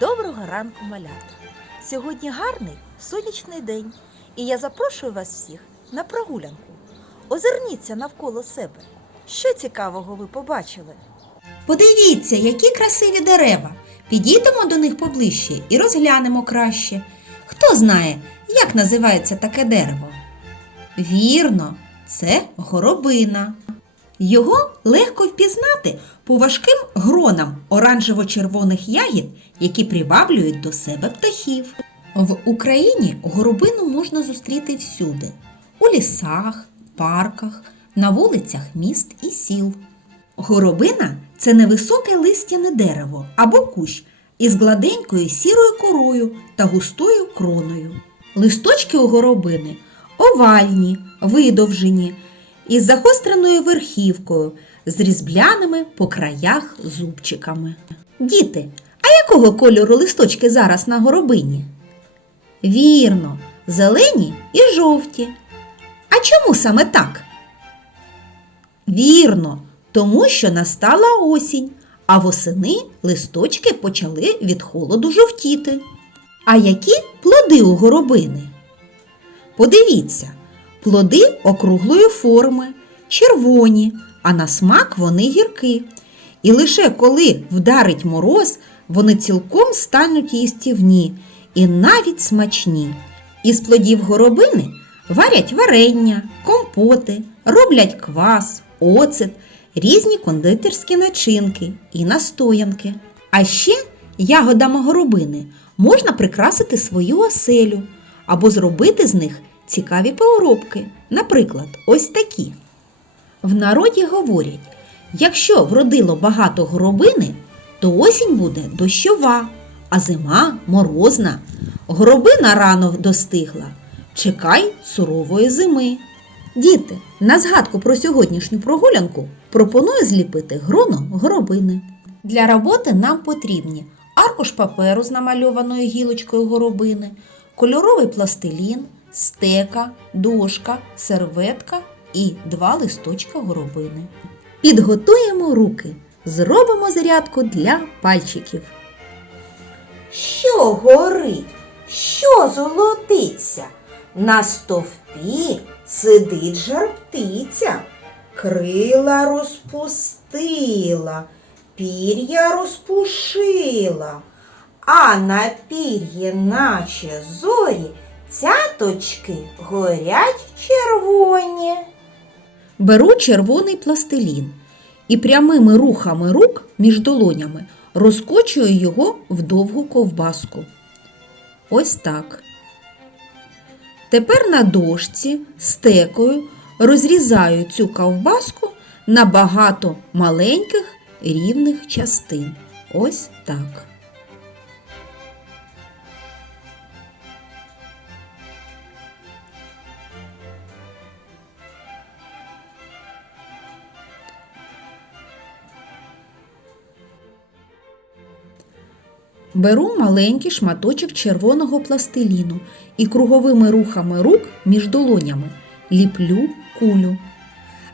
Доброго ранку, малята! Сьогодні гарний сонячний день, і я запрошую вас всіх на прогулянку. Озирніться навколо себе. Що цікавого ви побачили? Подивіться, які красиві дерева. Підійдемо до них поближче і розглянемо краще. Хто знає, як називається таке дерево? Вірно, це горобина. Його легко впізнати по важким гронам оранжево-червоних ягід, які приваблюють до себе птахів. В Україні горобину можна зустріти всюди: у лісах, парках, на вулицях міст і сіл. Горобина це невисоке листяне дерево або кущ із гладенькою сірою корою та густою кроною. Листочки у горобини овальні, видовжені, із загостреною верхівкою, з різбляними по краях зубчиками. Діти, а якого кольору листочки зараз на горобині? Вірно, зелені і жовті. А чому саме так? Вірно, тому що настала осінь, а восени листочки почали від холоду жовтіти. А які плоди у горобини? Подивіться, плоди округлої форми, червоні, а на смак вони гіркі. І лише коли вдарить мороз, вони цілком стануть їстівні і навіть смачні. Із плодів горобини варять варення, компоти, роблять квас, оцет, різні кондитерські начинки і настоянки. А ще ягодами горобини можна прикрасити свою оселю або зробити з них цікаві поробки. Наприклад, ось такі. В народі говорять, якщо вродило багато горобини, то осінь буде дощова, а зима морозна. Горобина рано достигла. Чекай сурової зими. Діти, на згадку про сьогоднішню прогулянку пропоную зліпити гроно горобини. Для роботи нам потрібні аркуш паперу з намальованою гілочкою горобини, кольоровий пластилін, стека, дошка, серветка і два листочка горобини. Підготуємо руки, зробимо зарядку для пальчиків. Що горить, що золотиться? На стовпі сидить жар птиця, крила розпустила, пір'я розпушила, а на пір'ї, наче зорі, цяточки горять червоні. Беру червоний пластилін і прямими рухами рук між долонями розкочую його в довгу ковбаску. Ось так. Тепер на дошці стекою розрізаю цю ковбаску на багато маленьких рівних частин. Ось так. Беру маленький шматочок червоного пластиліну і круговими рухами рук між долонями ліплю кулю.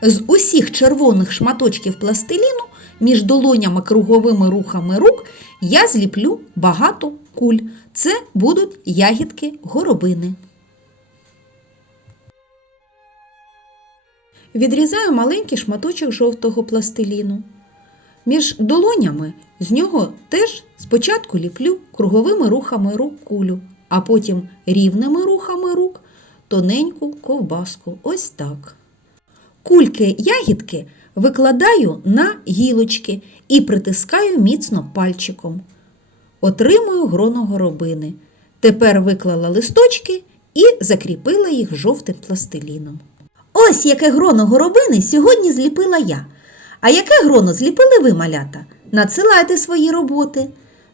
З усіх червоних шматочків пластиліну між долонями круговими рухами рук я зліплю багато куль. Це будуть ягідки горобини. Відрізаю маленький шматочок жовтого пластиліну. Між долонями з нього теж спочатку ліплю круговими рухами рук кулю, а потім рівними рухами рук тоненьку ковбаску. Ось так. Кульки ягідки викладаю на гілочки і притискаю міцно пальчиком. Отримую гроно горобини. Тепер виклала листочки і закріпила їх жовтим пластиліном. Ось яке гроно горобини сьогодні зліпила я. А яке гроно зліпили ви, малята? Надсилайте свої роботи.